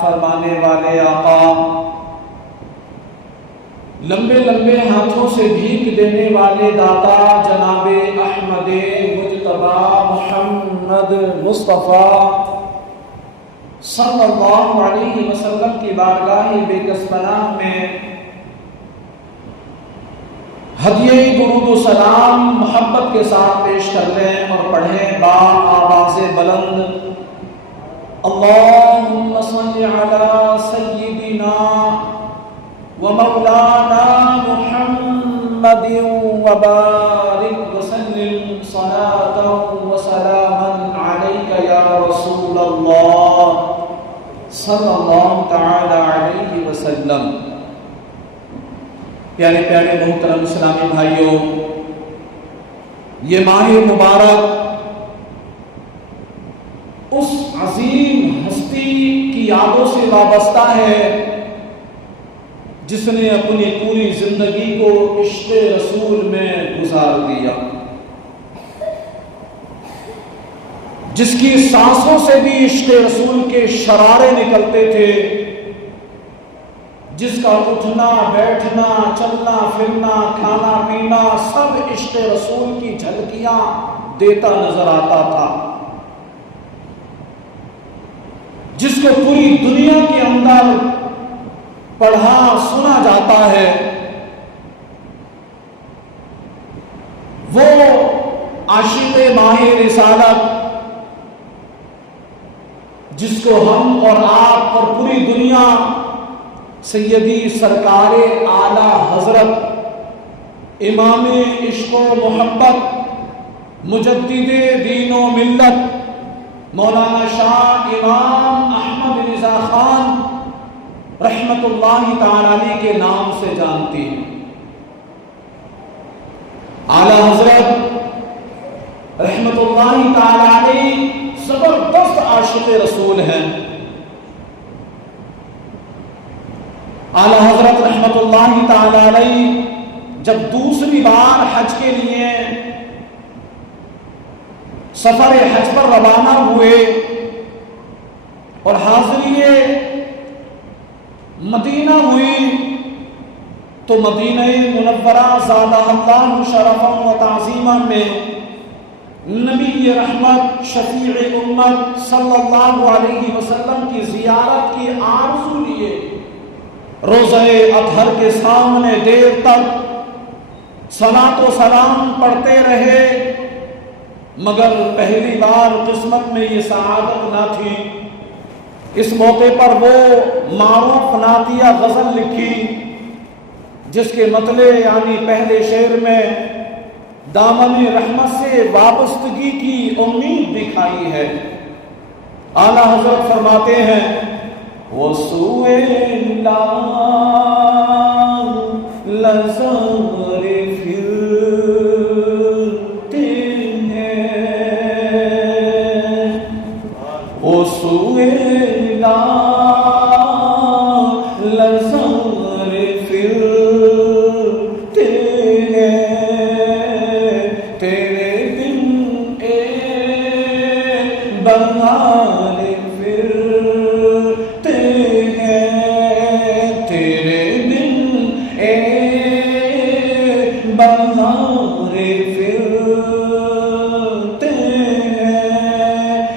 فرمانے والے آقا، لمبے لمبے ہاتھوں سے بھیک دینے والے داتا جناب احمد مجتبی محمد مصطفیٰ صلی اللہ علیہ وسلم کی بارگاہ بے کس پناہ میں ہدیہ درود و سلام محبت کے ساتھ پیش کر لیں اور پڑھیں با آواز بلند، اللہم صل علی سیدنا و مولانا محمد وبارک وسلم صلاۃ و سلاما علیک یا رسول اللہ صلی اللہ تعالی علیہ وسلم۔ پیارے پیارے محترم اسلامی بھائیوں، یہ ماہ مبارک اس عظیم ہستی کی یادوں سے وابستہ ہے جس نے اپنی پوری زندگی کو عشق رسول میں گزار دیا، جس کی سانسوں سے بھی عشق رسول کے شرارے نکلتے تھے، جس کا اٹھنا بیٹھنا چلنا پھرنا کھانا پینا سب عشق رسول کی جھلکیاں دیتا نظر آتا تھا، جس کو پوری دنیا کے اندر پڑھا سنا جاتا ہے، وہ عاشق ماہ رسالت جس کو ہم اور آپ اور پوری دنیا سیدی سرکار اعلی حضرت امام عشق و محبت مجدد دین و ملت مولانا شاہ امام احمد رضا خان رحمت اللہ تعالی علیہ کے نام سے جانتی ہیں۔ اعلی حضرت رحمت اللہ تعالی علیہ زبردست عاشق رسول ہیں۔ اعلی حضرت رحمت اللہ تعالی علیہ جب دوسری بار حج کے لیے سفر حج پر روانہ ہوئے اور حاضری مدینہ ہوئی تو مدینہ منورہ زادہ اللہ شرفا و تعظیما میں نبی رحمت شفیع امت صلی اللہ علیہ وسلم کی زیارت کی آرزو لیے روضہ اطہر کے سامنے دیر تک صلاۃ و سلام پڑھتے رہے، مگر پہلی بار قسمت میں یہ سعادت نہ تھی۔ اس موقع پر وہ معروف نعتیہ غزل لکھی جس کے مطلع یعنی پہلے شعر میں دامن رحمت سے وابستگی کی امید دکھائی ہے۔ اعلیٰ حضرت فرماتے ہیں وَسُوءِ اللَّهِ لَزَارِ پھرتے ہیں، وَسُوءِ اللَّهِ لَزَارِ پھرتے ہیں، تیرے دن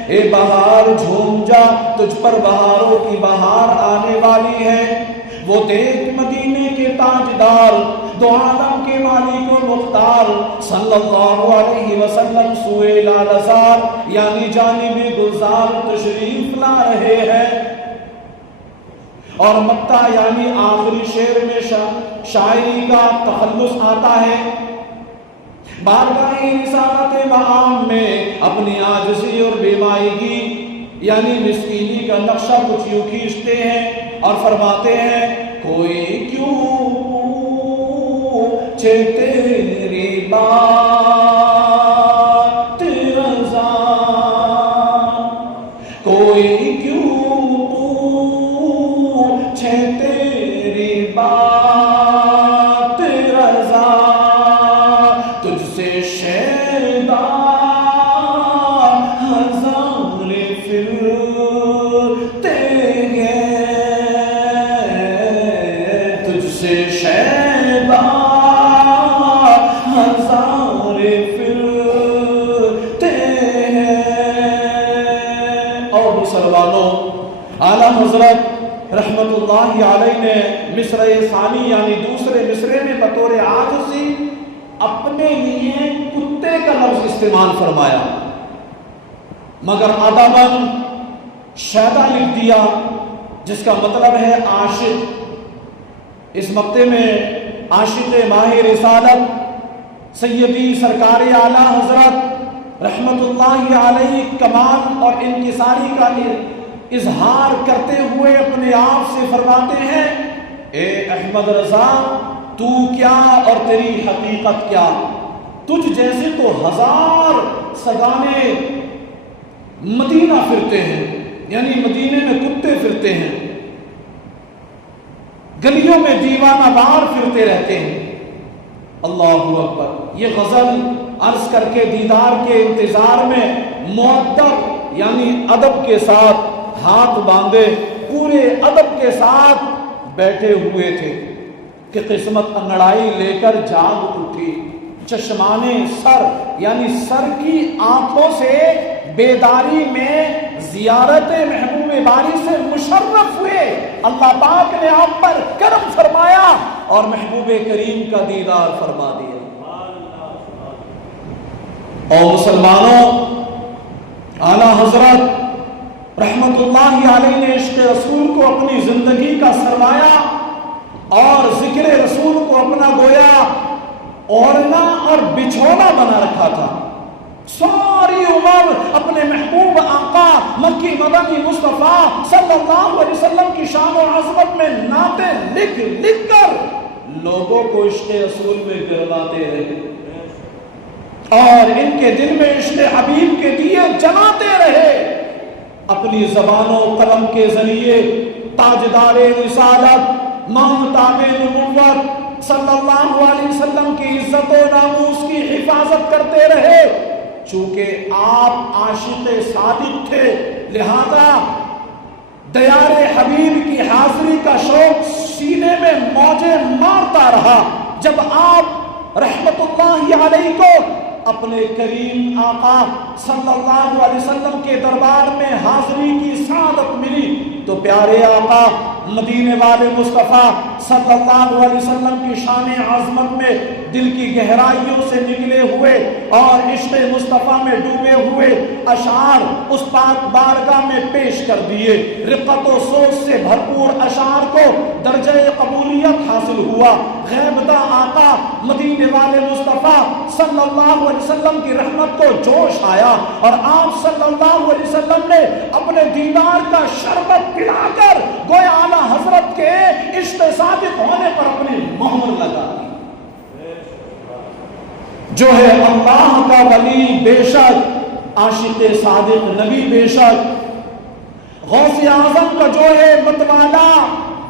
اے بہار تجھ پر بہاروں کی بہار آنے والی ہے۔ وہ دیکھ مدینے کے تاجدار دو عالم کے مالک و مختار صلی اللہ علیہ وسلم سوئے لالزار یعنی جانب گلزار تشریف لا رہے ہیں، اور مکہ یعنی آخری شعر میں شاعری کا تخلص آتا ہے۔ بارگاہ رسالت مقام میں اپنی عاجزی اور بے مائگی یعنی مسکینی کا نقشہ کچھ یوں کھینچتے ہیں اور فرماتے ہیں کوئی کیوں پوچھے تیری بات رضا، کوئی کیوں پوچھے تیری بات رضا، تجھ سے شیدا ہزار پھرتے ہیں، اعلیٰ حضرت رحمت اللہ علیہ نے مصرع ثانی یعنی دوسرے مصرے میں بطور عاجزی اپنے لیے کتے کا لفظ استعمال فرمایا، مگر ادباً شیدا لکھ دیا جس کا مطلب ہے عاشق۔ اس مقطع میں عاشق ماہ رسالت سیدی سرکار اعلیٰ حضرت رحمت اللہ علیہ کمال اور انکساری کا اظہار کرتے ہوئے اپنے آپ سے فرماتے ہیں، اے احمد رضا تو کیا اور تیری حقیقت کیا، تجھ جیسے تو ہزار سگانے مدینہ پھرتے ہیں، یعنی مدینے میں کتے پھرتے ہیں، گلیوں میں دیوانہ وار پھرتے رہتے ہیں۔ اللہ اکبر۔ یہ غزل عرض کر کے دیدار کے انتظار میں مؤدب یعنی ادب کے ساتھ ہاتھ باندھے پورے ادب کے ساتھ بیٹھے ہوئے تھے کہ قسمت انگڑائی لے کر جاگ اٹھی، چشمانے سر یعنی سر کی آنکھوں سے بیداری میں زیارت محبوب باری سے مشرف ہوئے۔ اللہ پاک نے آپ پر کرم فرمایا اور محبوب کریم کا دیدار فرما دیا۔ اور مسلمانوں، اعلیٰ حضرت رحمت اللہ علیہ نے عشق رسول کو اپنی زندگی کا سرمایہ اور ذکر رسول کو اپنا گویا اوڑھنا اور بچھونا بنا رکھا تھا۔ ساری عمر اپنے محبوب آقا مکی مدنی مصطفیٰ صلی اللہ علیہ وسلم کی شان و عظمت میں نعتیں لکھ لکھ کر لوگوں کو عشق رسول میں گرواتے رہے اور ان کے دل میں عشق حبیب کے دیے جلاتے رہے۔ اپنی زبان و قلم کے ذریعے تاجدار رسالت مامتاب نبوت صلی اللہ علیہ وسلم کی عزت و ناموس کی حفاظت کرتے رہے۔ چونکہ آپ عاشق صادق تھے، لہذا دیار حبیب کی حاضری کا شوق سینے میں موجیں مارتا رہا۔ جب آپ رحمت اللہ علیہ کو اپنے کریم آقا صلی اللہ علیہ وسلم کے دربار میں حاضری کی سعادت ملی تو پیارے آقا مدینے والے مصطفیٰ صلی اللہ علیہ وسلم کی شان عظمت میں دل کی گہرائیوں سے نکلے ہوئے اور عشق مصطفیٰ میں ڈوبے ہوئے اشعار اس پاک بارگاہ میں پیش کر دیے۔ رقت و سوچ سے بھرپور اشعار کو درجہ قبولیت حاصل ہوا۔ غیبدہ آقا مدینے والے مصطفیٰ صلی اللہ علیہ وسلم کی رحمت کو جوش آیا اور آپ صلی اللہ علیہ وسلم نے اپنے دیدار کا شربت پلا کر گویا اعلیٰ حضرت کے عشق صادق ہونے پر اپنی مہر لگا دی۔ جو ہے اللہ کا ولی بے شک، عاشق صادق نبی بے شک، غوث اعظم کا جو ہے متوالا،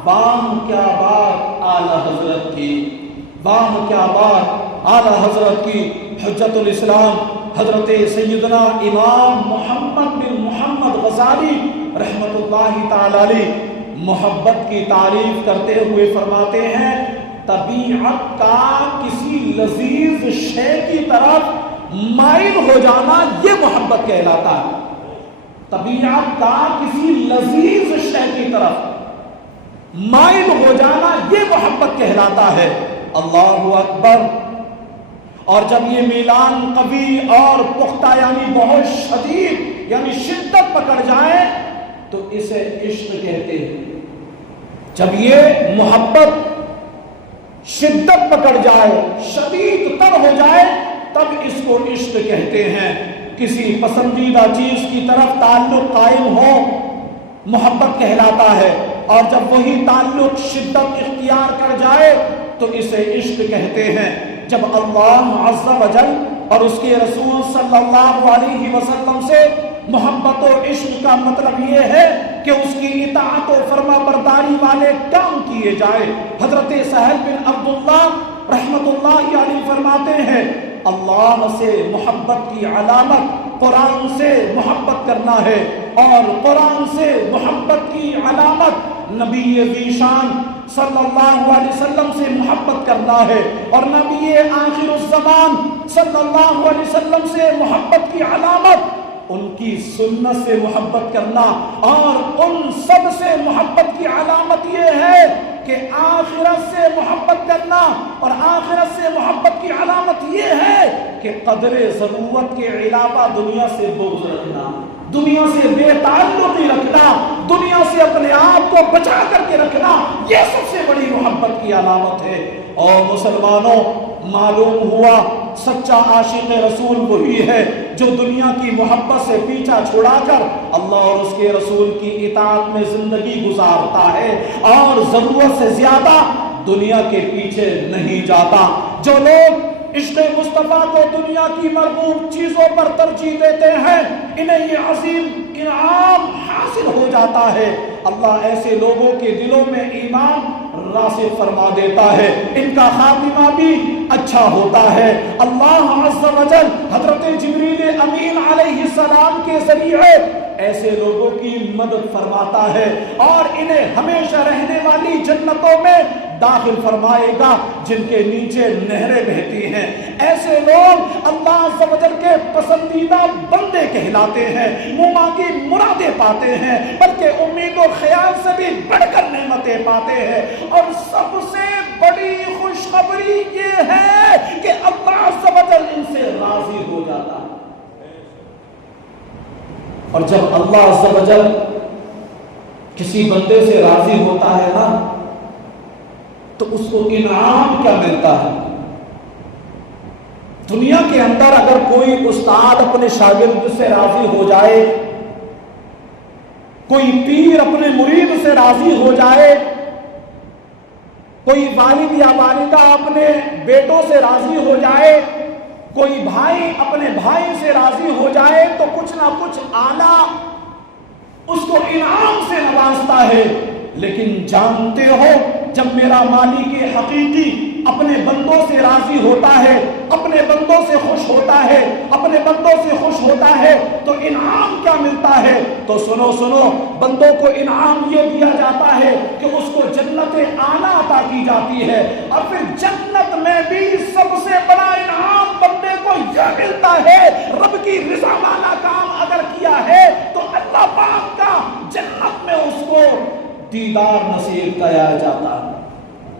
بام کیا بات اعلیٰ حضرت کی، بام کیا بات اعلیٰ حضرت کی۔ حجت الاسلام حضرت سیدنا امام محمد بن محمد غزالی رحمت اللہ تعالی علیہ محبت کی تعریف کرتے ہوئے فرماتے ہیں، طبیعت کا کسی لذیذ شے کی طرف مائل ہو جانا یہ محبت کہلاتا ہے۔ طبیعت کا کسی لذیذ شے کی طرف مائل ہو جانا یہ محبت کہلاتا ہے۔ اللہ اکبر۔ اور جب یہ میلان قوی اور پختہ یعنی بہت شدید یعنی شدت پکڑ جائے تو اسے عشق کہتے ہیں۔ جب یہ محبت شدت پکڑ جائے، شدید تر ہو جائے، تب اس کو عشق کہتے ہیں۔ کسی پسندیدہ چیز کی طرف تعلق قائم ہو محبت کہلاتا ہے، اور جب وہی تعلق شدت اختیار کر جائے تو اسے عشق کہتے ہیں۔ جب اللہ عز و جل اور اس کے رسول صلی اللہ علیہ وسلم سے محبت و عشق کا مطلب یہ ہے کہ اس کی اطاعت و فرما برداری والے کام کیے جائے۔ حضرت سہل بن عبداللہ رحمت اللہ علیہ فرماتے ہیں، اللہ سے محبت کی علامت قرآن سے محبت کرنا ہے، اور قرآن سے محبت کی علامت نبی ذیشان صلی اللہ علیہ وسلم سے محبت کرنا ہے، اور نبی آخر الزمان صلی اللہ علیہ وسلم سے محبت کی علامت ان کی سنت سے محبت کرنا، اور ان سب سے محبت کی علامت یہ ہے کہ آخرت سے محبت کرنا، اور آخرت سے محبت کی علامت یہ ہے کہ قدر ضرورت کے علاوہ دنیا سے بغض رکھنا، دنیا سے بے تعلقی رکھنا، دنیا سے اپنے آپ کو بچا کر کے رکھنا، یہ سب سے بڑی محبت کی علامت ہے۔ اور مسلمانوں، معلوم ہوا سچا عاشق رسول وہی ہے جو دنیا کی محبت سے پیچھا چھڑا کر اللہ اور اس کے رسول کی اطاعت میں زندگی گزارتا ہے اور ضرورت سے زیادہ دنیا کے پیچھے نہیں جاتا۔ جو لوگ عشق مصطفیٰ کو دنیا کی مرغوب چیزوں پر ترجیح دیتے ہیں، انہیں یہ عظیم انعام حاصل ہو جاتا ہے، اللہ ایسے لوگوں کے دلوں میں ایمان راسخ فرما دیتا ہے، ان کا خاتمہ بھی اچھا ہوتا ہے۔ اللہ عز و جل حضرت جبریل امین علیہ السلام کے ذریعے ایسے لوگوں کی مدد فرماتا ہے اور انہیں ہمیشہ رہنے والی جنتوں میں داخل فرمائے گا جن کے نیچے نہریں بہتی ہیں۔ ایسے لوگ اللہ عز و جل کے پسندیدہ بندے کہلاتے ہیں، منہ کی مرادیں پاتے ہیں، بلکہ امید و خیال سے بھی بڑھ کر نعمتیں پاتے ہیں۔ اور سب سے بڑی خوشخبری یہ ہے کہ اللہ عز و جل ان سے راضی ہو جاتا ہے۔ اور جب اللہ عز و جل کسی بندے سے راضی ہوتا ہے نا تو اس کو انعام کیا ملتا ہے۔ دنیا کے اندر اگر کوئی استاد اپنے شاگرد سے راضی ہو جائے، کوئی پیر اپنے مرید سے راضی ہو جائے، کوئی والد یا والدہ اپنے بیٹوں سے راضی ہو جائے، کوئی بھائی اپنے بھائی سے راضی ہو جائے تو کچھ نہ کچھ اعلیٰ اس کو انعام سے نوازتا ہے۔ لیکن جانتے ہو جب میرا مالک حقیقی اپنے بندوں سے راضی ہوتا ہے، اپنے بندوں سے خوش ہوتا ہے، اپنے بندوں سے خوش ہوتا ہے تو انعام کیا ملتا ہے؟ تو سنو، بندوں کو انعام یہ دیا جاتا ہے کہ اس کو جنت اعلیٰ عطا کی جاتی ہے، اور پھر جنت میں بھی سب سے بڑا انعام بندے کو یہ ملتا ہے، رب کی رضا والا کام اگر کیا ہے تو اللہ پاک کا جنت میں اس کو دیدار نصیب کرایا جاتا ہے۔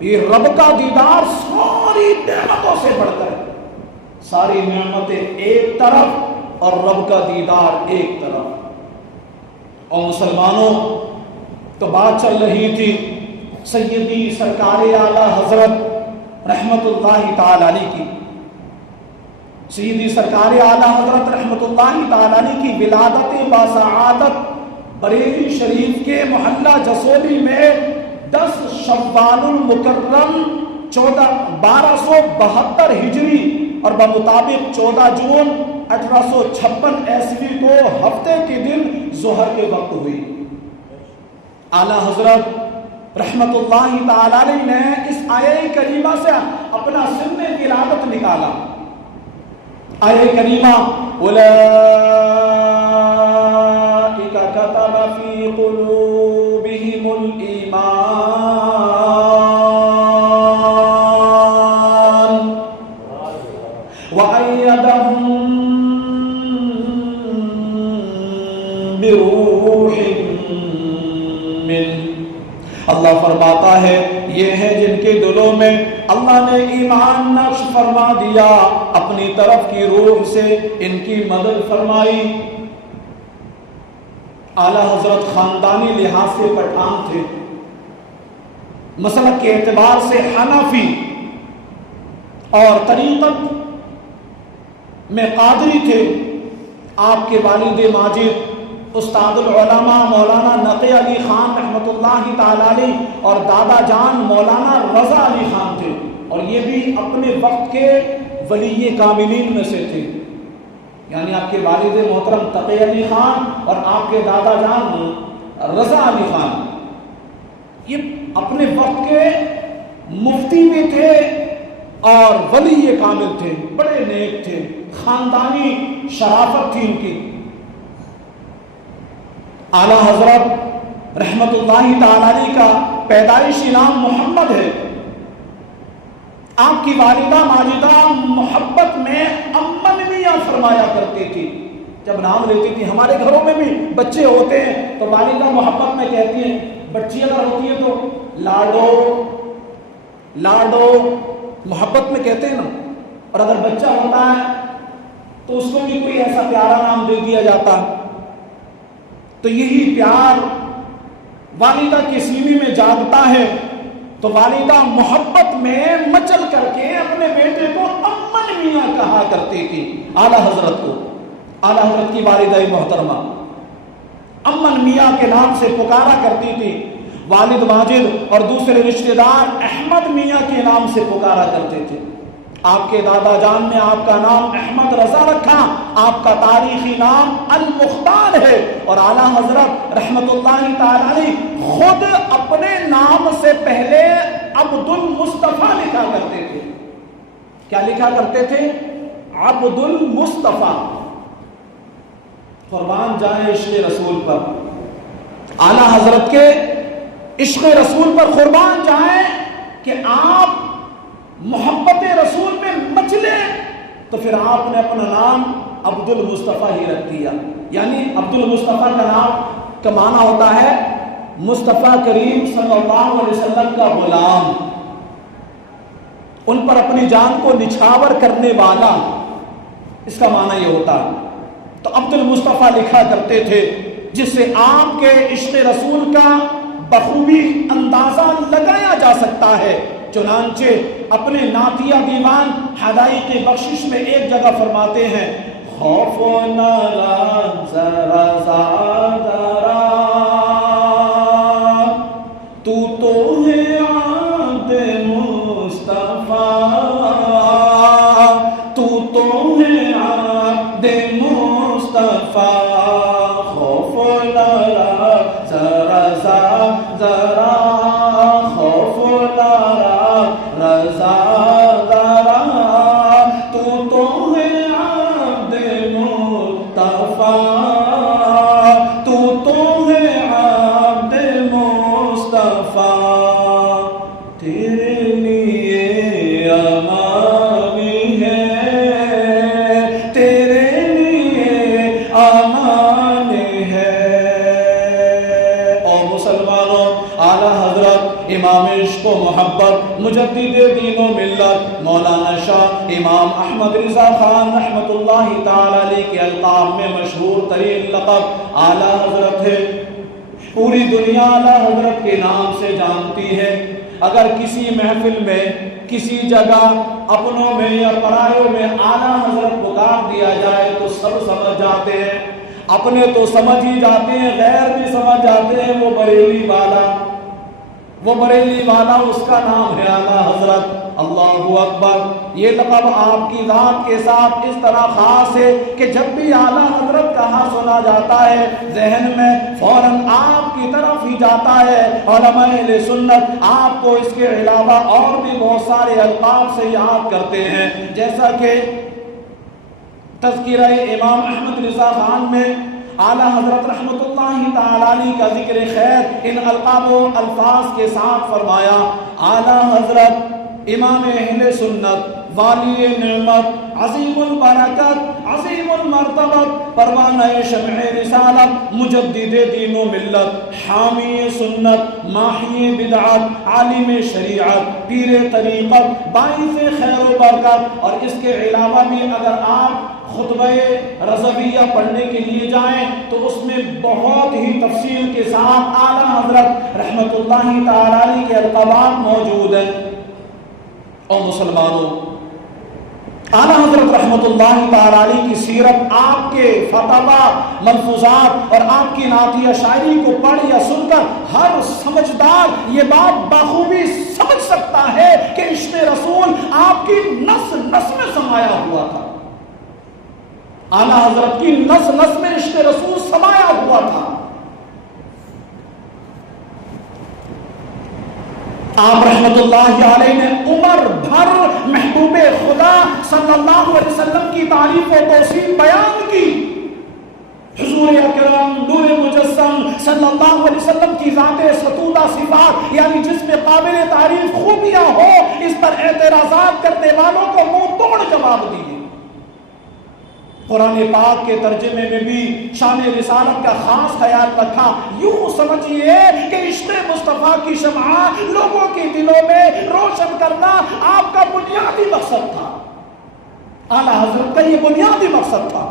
یہ رب کا دیدار ساری نعمتوں سے بڑھ کر، ساری نعمتیں ایک طرف اور رب کا دیدار ایک طرف۔ اور مسلمانوں، تو بات چل رہی تھی سیدی سرکار اعلیٰ حضرت رحمت اللہ تعالی علیہ کی، سیدی سرکار اعلیٰ حضرت رحمت اللہ تعالی علیہ کی ولادت باسعادت بریلی شریف کے محلہ جسولی میں 10 شوال المکرم 1272 ہجری اور بمطابق 14 جون 1856 عیسوی کو ہفتے کے دن ظہر کے وقت ہوئی۔ اعلیٰ حضرت رحمت اللہ تعالی علیہ نے اس آیہ کریمہ سے اپنا سن ولادت نکالا۔ آیہ کریمہ كتب في قلوبهم الإيمان وأيدهم بروح منه۔ اللہ فرماتا ہے یہ ہے جن کے دلوں میں اللہ نے ایمان نقش فرما دیا، اپنی طرف کی روح سے ان کی مدد فرمائی۔ اعلیٰ حضرت خاندانی لحاظ سے پٹھان تھے، مسلک کے اعتبار سے حنفی اور طریقت میں قادری تھے۔ آپ کے والد ماجد استاد العلماء مولانا نقی علی خان رحمت اللہ تعالی علیہ اور دادا جان مولانا رضا علی خان تھے، اور یہ بھی اپنے وقت کے ولی کاملین میں سے تھے۔ یعنی آپ کے والد محترم تقی علی خان اور آپ کے دادا جان رضا علی خان یہ اپنے وقت کے مفتی بھی تھے اور ولی کامل تھے، بڑے نیک تھے، خاندانی شرافت تھی ان کی۔ اعلیٰ حضرت رحمت اللہ تعالی علیہ کا پیدائشی نام محمد ہے۔ آپ کی والدہ ماجدہ محبت میں امن میاں فرمایا کرتی تھی، جب نام لیتی تھی. ہمارے گھروں میں بھی بچے ہوتے ہیں تو والدہ محبت میں کہتی ہیں, بچی اگر ہوتی ہے تو لاڈو لاڈو محبت میں کہتے ہیں نا, اور اگر بچہ ہوتا ہے تو اس کو بھی کوئی ایسا پیارا نام دے دیا جاتا. تو یہی پیار والدہ کے سینے میں جاگتا ہے تو والدہ محبت میں مچل کر کے اپنے بیٹے کو امن میاں کہا کرتی تھی. اعلیٰ حضرت کو, اعلیٰ حضرت کی والدہ محترمہ امن میاں کے نام سے پکارا کرتی تھی. والد ماجد اور دوسرے رشتہ دار احمد میاں کے نام سے پکارا کرتے تھے. آپ کے دادا جان نے آپ کا نام احمد رضا رکھا, آپ کا تاریخی نام المختار ہے. اور اعلیٰ حضرت رحمت اللہ تعالی علیہ خود اپنے نام سے پہلے عبد المصطفیٰ لکھا کرتے تھے. کیا لکھا کرتے تھے؟ عبد المصطفیٰ. قربان جائے عشق رسول پر, اعلیٰ حضرت کے عشق رسول پر قربان جائیں کہ آپ محبت رسول میں مچلے تو پھر آپ نے اپنا نام عبد المصطفیٰ ہی رکھ دیا. یعنی عبد المصطفیٰ کا نام کا معنی ہوتا ہے مصطفیٰ کریم صلی اللہ علیہ وسلم کا غلام, ان پر اپنی جان کو نچھاور کرنے والا, اس کا معنی یہ ہوتا ہے. تو عبد المصطفیٰ لکھا کرتے تھے, جس سے آپ کے عشق رسول کا بخوبی اندازہ لگایا جا سکتا ہے. چنانچہ اپنے نعتیہ دیوان حدائق بخشش میں ایک جگہ فرماتے ہیں, خوف نہ ذرا ذرا تو ہے عبد مصطفیٰ, تو ہے عبد مصطفیٰ, خوف نہ ذرا ذرا مجدد دین و ملت مولانا شاہ امام احمد رضا خان رحمت اللہ تعالی علیہ کے القاب میں مشہور ترین لقب اعلیٰ حضرت ہے. پوری دنیا اعلیٰ حضرت کے نام سے جانتی ہے. اگر کسی محفل میں, کسی جگہ, اپنوں میں یا پرایوں میں اعلیٰ حضرت پکار دیا جائے تو سب سمجھ جاتے ہیں. اپنے تو سمجھ ہی جاتے ہیں, غیر بھی سمجھ جاتے ہیں. وہ بریلی والا اس کا نام ہے اعلیٰ حضرت. اللہ اکبر. یہ لقب آپ کی ذات کے ساتھ اس طرح خاص ہے کہ جب بھی اعلیٰ حضرت کہا سنا جاتا ہے ذہن میں فوراً آپ کی طرف ہی جاتا ہے. علماء اہل سنت آپ کو اس کے علاوہ اور بھی بہت سارے القاب سے یاد کرتے ہیں, جیسا کہ تذکرہ امام احمد رضا خان میں اعلیٰ حضرت رحمت اللہ تعالی علیہ کا ذکر خیر ان القاب و الفاظ کے ساتھ فرمایا. اعلیٰ حضرت امام اہل سنت, والی نعمت, عظیم البرکت, عظیم المرتبت, پروانہ شمع رسالت, مجدد دین و ملت, حامی سنت, ماحی بدعت, عالم شریعت, پیر طریقت, باعث خیر و برکت. اور اس کے علاوہ بھی اگر آپ خطبہ رضویہ پڑھنے کے لیے جائیں تو اس میں بہت ہی تفصیل کے ساتھ اعلیٰ حضرت رحمت اللہ تعالی علیہ کے القابات موجود ہیں. اور مسلمانوں, اعلیٰ حضرت رحمت اللہ تعالی علیہ کی سیرت, آپ کے فتاوا, ملفوظات اور آپ کی نعتیہ شاعری کو پڑھ یا سن کر ہر سمجھدار یہ بات بخوبی سمجھ سکتا ہے کہ عشق رسول آپ کی نس نس میں سمایا ہوا تھا. اعلیٰ حضرت کی نس نس میں عشق رسول سمایا ہوا تھا. آپ رحمت اللہ علیہ نے عمر بھر محبوب خدا صلی اللہ علیہ وسلم کی تعریف و توصیف بیان کی. حضور اکرم نور مجسم صلی اللہ علیہ وسلم کی ذات ستودہ صفات, یعنی جس میں قابل تعریف خوبیاں ہو, اس پر اعتراضات کرنے والوں کو منہ توڑ جواب دیے. قرآن پاک کے ترجمے میں بھی شان رسالت کا خاص خیال رکھا. یوں سمجھیے کہ عشق مصطفیٰ کی شمع لوگوں کے دلوں میں روشن کرنا آپ کا بنیادی مقصد تھا. اعلیٰ حضرت کا یہ بنیادی مقصد تھا.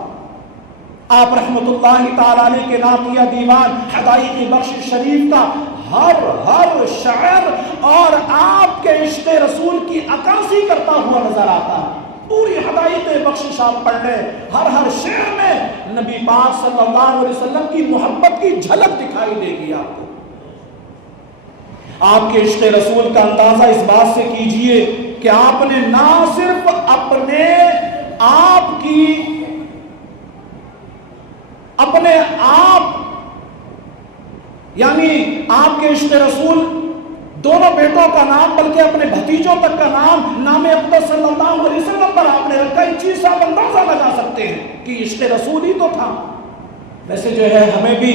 آپ رحمت اللہ تعالی علیہ کے نعتیہ دیوان حدائق بخش شریف کا ہر شعر اور آپ کے عشق رسول کی عکاسی کرتا ہوا نظر آتا ہے. پوری حدائق بخشش آپ پڑھ لیں، ہر شعر میں نبی پاک صلی اللہ علیہ وسلم کی محبت کی جھلک دکھائی دے گی آپ کو. آپ کے عشق رسول کا اندازہ اس بات سے کیجئے کہ آپ نے نہ صرف اپنے آپ یعنی آپ کے عشق رسول دونوں بیٹوں کا نام بلکہ اپنے بھتیجوں تک کا نام اقدس صلی اللہ علیہ وسلم پر آپ نے رکھا. اس چیز سے آپ اندازہ لگا سکتے ہیں کہ عشق رسول ہی تو تھا. ویسے جو ہے ہمیں بھی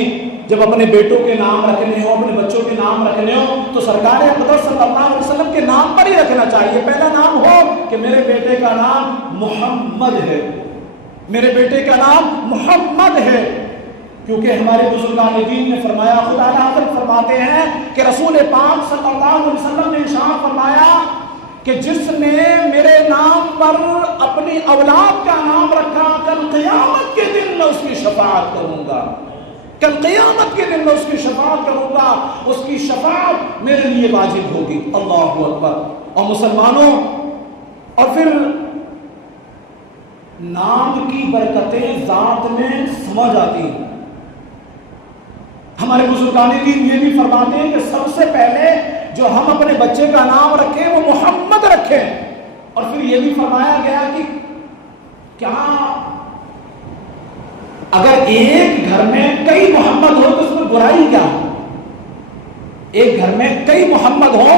جب اپنے بیٹوں کے نام رکھنے ہو، اپنے بچوں کے نام رکھنے ہو تو سرکار اقدس صلی اللہ علیہ وسلم کے نام پر ہی رکھنا چاہیے. پہلا نام ہو کہ میرے بیٹے کا نام محمد ہے، میرے بیٹے کا نام محمد ہے. کیونکہ ہمارے بزرگان دین نے فرمایا، خدا حضرت فرماتے ہیں کہ رسول پاک صلی اللہ علیہ وسلم نے ارشاد فرمایا کہ جس نے میرے نام پر اپنی اولاد کا نام رکھا، کل قیامت کے دن میں اس کی شفاعت کروں گا. کل قیامت کے دن میں اس کی شفاعت کروں گا. اس کی شفاعت میرے لیے واجب ہوگی. اللہ اکبر. اور مسلمانوں، اور پھر نام کی برکتیں ذات میں سمجھ آتی ہیں. ہمارے بزرگان دین یہ بھی فرماتے ہیں کہ سب سے پہلے جو ہم اپنے بچے کا نام رکھیں وہ محمد رکھیں. اور پھر یہ بھی فرمایا گیا کہ کیا اگر ایک گھر میں کئی محمد ہو تو اس میں برائی کیا ہے؟ ایک گھر میں کئی محمد ہو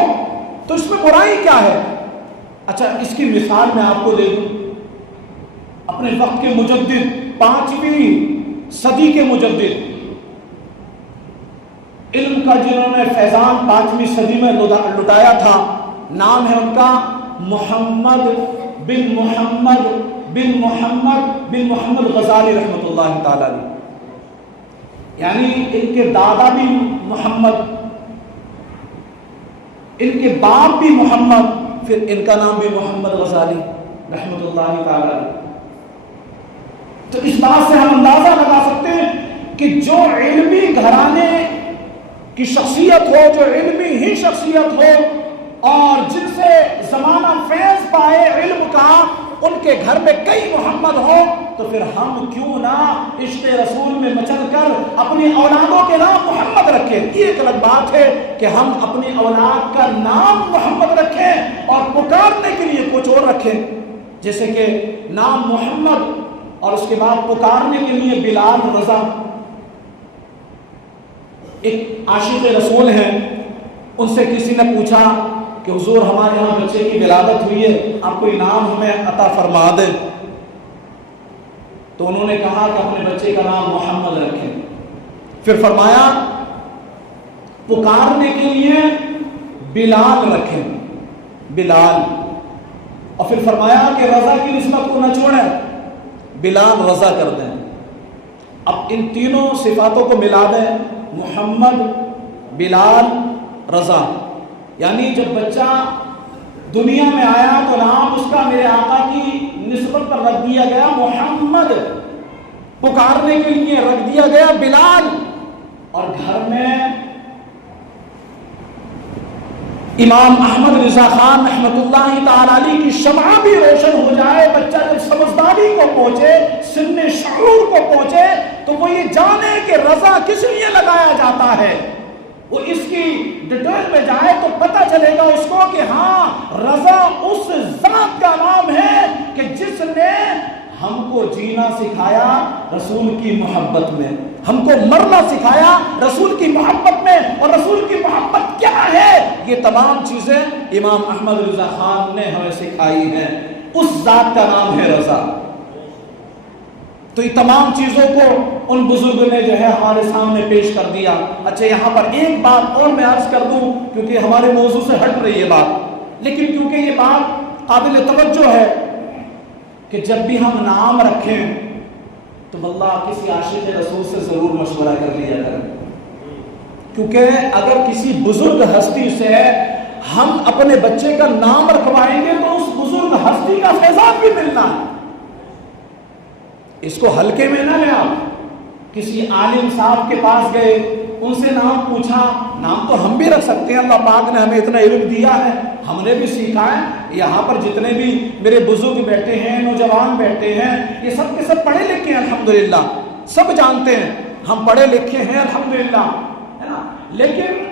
تو اس میں برائی کیا ہے؟ اچھا، اس کی مثال میں آپ کو دے دوں. اپنے وقت کے مجدد، 5ویں صدی کے مجدد، علم کا جنہوں نے فیضان 5ویں صدی میں لٹایا تھا، نام ہے ان کا محمد بن محمد بن محمد بن محمد غزالی رحمۃ اللہ تعالی علیہ. یعنی ان کے دادا بھی محمد، ان کے باپ بھی محمد، پھر ان کا نام بھی محمد غزالی رحمۃ اللہ تعالی علیہ. تو اس بات سے ہم اندازہ لگا سکتے ہیں کہ جو علمی گھرانے کی شخصیت ہو، جو علمی ہی شخصیت ہو اور جن سے زمانہ فیض پائے علم کا، ان کے گھر میں کئی محمد ہو، تو پھر ہم کیوں نہ عشق رسول میں مچل کر اپنی اولادوں کے نام محمد رکھیں. یہ ایک الگ بات ہے کہ ہم اپنی اولاد کا نام محمد رکھیں اور پکارنے کے لیے کچھ اور رکھیں، جیسے کہ نام محمد اور اس کے بعد پکارنے کے لیے بلال رضا. ایک عاشق رسول ہیں، ان سے کسی نے پوچھا کہ حضور ہمارے یہاں بچے کی ولادت ہوئی ہے، آپ کوئی نام ہمیں عطا فرما دیں. تو انہوں نے کہا کہ اپنے بچے کا نام محمد رکھیں. پھر فرمایا پکارنے کے لیے بلال رکھیں، بلال. اور پھر فرمایا کہ رضا کی نسبت کو نہ چھوڑیں، بلال رضا کر دیں. اب ان تینوں صفاتوں کو ملا دیں، محمد، بلال، رضا. یعنی جب بچہ دنیا میں آیا تو نام اس کا میرے آقا کی نسبت پر رکھ دیا گیا محمد، پکارنے کے لیے رکھ دیا گیا بلال. اور گھر میں امام احمد رضا خان رحمۃ اللہ تعالی علیہ کی شمع بھی روشن ہو جائے. بچہ جب سمجھداری کو پہنچے، سن شعور کو پہنچے، تو وہ یہ جانے کہ رضا کس لیے لگایا جاتا ہے. وہ اس کی ڈیٹیل میں جائے تو پتہ چلے گا اس کو کہ ہاں رضا اس ذات کا نام ہے کہ جس نے ہم کو جینا سکھایا رسول کی محبت میں، ہم کو مرنا سکھایا رسول کی محبت میں. اور رسول کی محبت کیا ہے، یہ تمام چیزیں امام احمد رضا خان نے ہمیں سکھائی ہیں. اس ذات کا نام ہے رضا. تو یہ تمام چیزوں کو ان بزرگ نے جو ہے ہمارے سامنے پیش کر دیا. اچھا، یہاں پر ایک بات اور میں عرض کر دوں کیونکہ ہمارے موضوع سے ہٹ رہی ہے بات، لیکن کیونکہ یہ بات قابل توجہ ہے کہ جب بھی ہم نام رکھیں تو واللہ کسی عاشق رسول سے ضرور مشورہ کر لیا کریں، کیونکہ اگر کسی بزرگ ہستی سے ہم اپنے بچے کا نام رکھوائیں گے تو اس بزرگ ہستی کا فیضان بھی ملنا ہے، اس کو ہلکے میں نہ لیں۔ آپ کسی عالم صاحب کے پاس گئے، ان سے نام پوچھا، نام تو ہم بھی رکھ سکتے ہیں، اللہ پاک نے ہمیں اتنا علم دیا ہے، ہم نے بھی سیکھا ہے، یہاں پر جتنے بھی میرے بزرگ بیٹھے ہیں، نوجوان بیٹھے ہیں، یہ سب کے سب پڑھے لکھے ہیں الحمدللہ، سب جانتے ہیں ہم پڑھے لکھے ہیں الحمدللہ، ہے نا۔ لیکن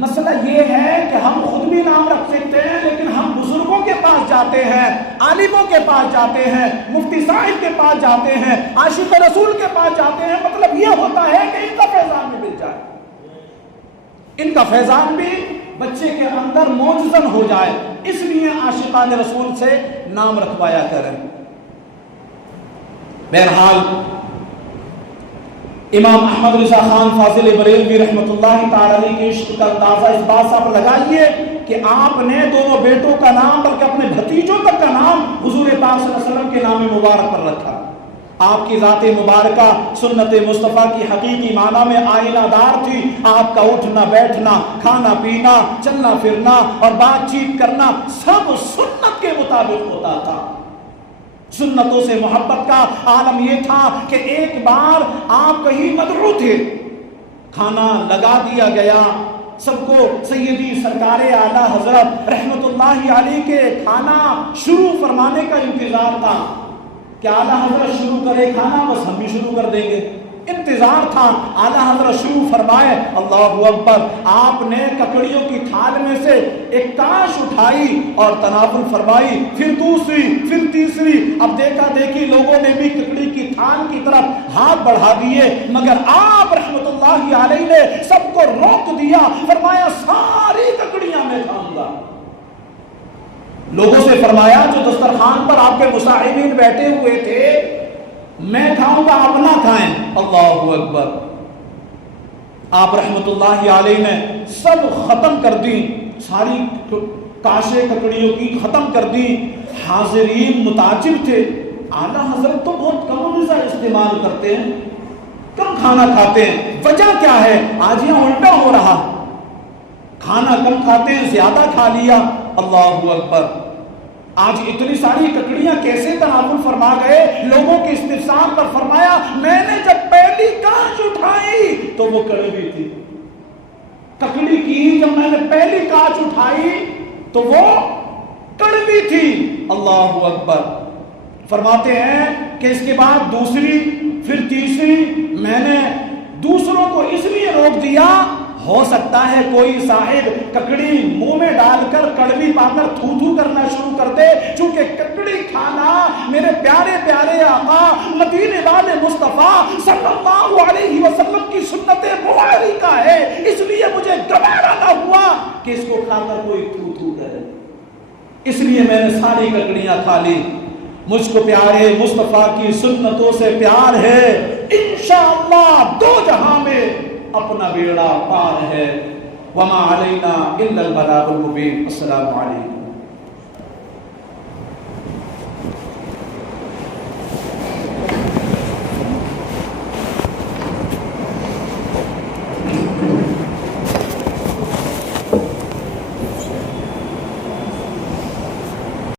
مسئلہ یہ ہے کہ ہم خود بھی نام رکھ سکتے ہیں، لیکن ہم بزرگوں کے پاس جاتے ہیں، عالموں کے پاس جاتے ہیں، مفتی صاحب کے پاس جاتے ہیں، عاشق رسول کے پاس جاتے ہیں، مطلب یہ ہوتا ہے کہ ان کا فیضان بھی مل جائے، ان کا فیضان بھی بچے کے اندر موجزن ہو جائے، اس لیے عاشقان رسول سے نام رکھوایا کریں۔ بہرحال امام احمد رضا خان فاضل بریلوی رحمۃ اللہ تعالی علیہ کے عشق کا اندازہ اس بات سے آپ لگائیے کہ آپ نے دونوں بیٹوں کا نام بلکہ اپنے بھتیجوں تک کا نام حضور پاک صلی اللہ علیہ وسلم کے نام مبارک پر رکھا۔ آپ کی ذات مبارکہ سنت مصطفیٰ کی حقیقی معنی میں آئینہ دار تھی، آپ کا اٹھنا بیٹھنا، کھانا پینا، چلنا پھرنا اور بات چیت کرنا سب سنت کے مطابق ہوتا تھا۔ سنتوں سے محبت کا عالم یہ تھا کہ ایک بار آپ کہیں مدعو تھے، کھانا لگا دیا گیا، سب کو سیدی سرکار اعلیٰ حضرت رحمت اللہ علیہ کے کھانا شروع فرمانے کا انتظار تھا کہ اعلیٰ حضرت شروع کرے کھانا، بس ہم بھی شروع کر دیں گے، انتظار تھا اعلیٰ حضرت شروع فرمائے، اللہ اکبر۔ آپ نے ککڑیوں کی تھال میں سے ایک کاش اٹھائی اور تناول فرمائی، پھر دوسری، پھر تیسری، اب دیکھا دیکھی لوگوں نے بھی ککڑی کی تھال کی طرف ہاتھ بڑھا دیے، مگر آپ رحمت اللہ علیہ نے سب کو روک دیا، فرمایا ساری ککڑیاں میں کھاؤں گا۔ لوگوں سے فرمایا جو دسترخوان پر آپ کے مصاحبین بیٹھے ہوئے تھے، میں کھاؤں گا آپ نہ کھائیں، اللہ اکبر۔ آپ رحمت اللہ علیہ نے سب ختم کر دی، ساری کاشے ککڑیوں کی ختم کر دی۔ حاضرین متعجب تھے، اعلیٰ حضرت تو بہت کم غذا استعمال کرتے ہیں، کم کھانا کھاتے ہیں، وجہ کیا ہے؟ آج یہاں الٹا ہو رہا، کھانا کم کھاتے ہیں، زیادہ کھا لیا، اللہ اکبر۔ آج اتنی ساری ککڑیاں کیسے تناول فرما گئے؟ لوگوں کے استفسار پر فرمایا میں نے جب پہلی کاش اٹھائی تو وہ کڑوی تھی، ککڑی کی جب میں نے پہلی کاش اٹھائی تو وہ کڑوی تھی، اللہ اکبر۔ فرماتے ہیں کہ اس کے بعد دوسری، پھر تیسری، میں نے دوسروں کو اس لیے روک دیا، ہو سکتا ہے کوئی صاحب ککڑی منہ میں ڈال کر کڑوی پا کر تھو تھو کرنا شروع کر دے، چونکہ ککڑی کھانا میرے پیارے پیارے آقا مدینے والے مصطفیٰ صلی اللہ علیہ وسلم کی سنت مبارکہ ہے، اس لیے مجھے گوارا نہ ہوا کہ اس کو کھا کر کوئی تھو تھو کرے، اس لیے میں نے ساری ککڑیاں کھا لی۔ مجھ کو پیارے مصطفیٰ کی سنتوں سے پیار ہے، انشاءاللہ دو جہاں میں اپنا بیڑا پار ہے۔ وما علینا الا البلاغ المبین۔ السلام علیکم۔